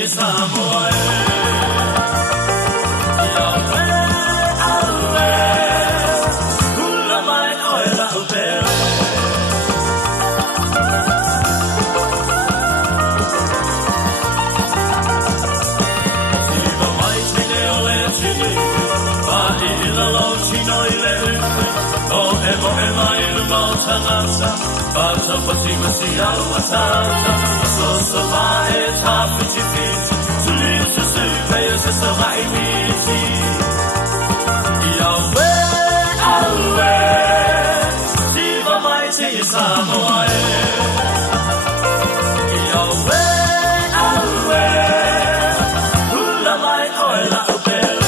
de Samoa. Yahweh, Awe, Hula mai oela upere. Siva mai tine ole tine, Wahi ila lo chino ile upe, O emo e mai rumau tangasa, Bata pasi masi au atata, Sosa vae tafi tifisi, Tuliu susu peo sasa vai misi. Yahweh, Awe, Siva mai te Samoa. Yahweh, Awe, Hula mai oela upere.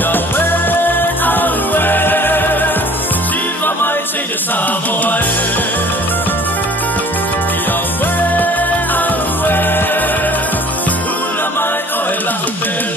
Yahweh, Awe, Siva mai te Samoa. Yahweh, Awe, Hula mai oela upere.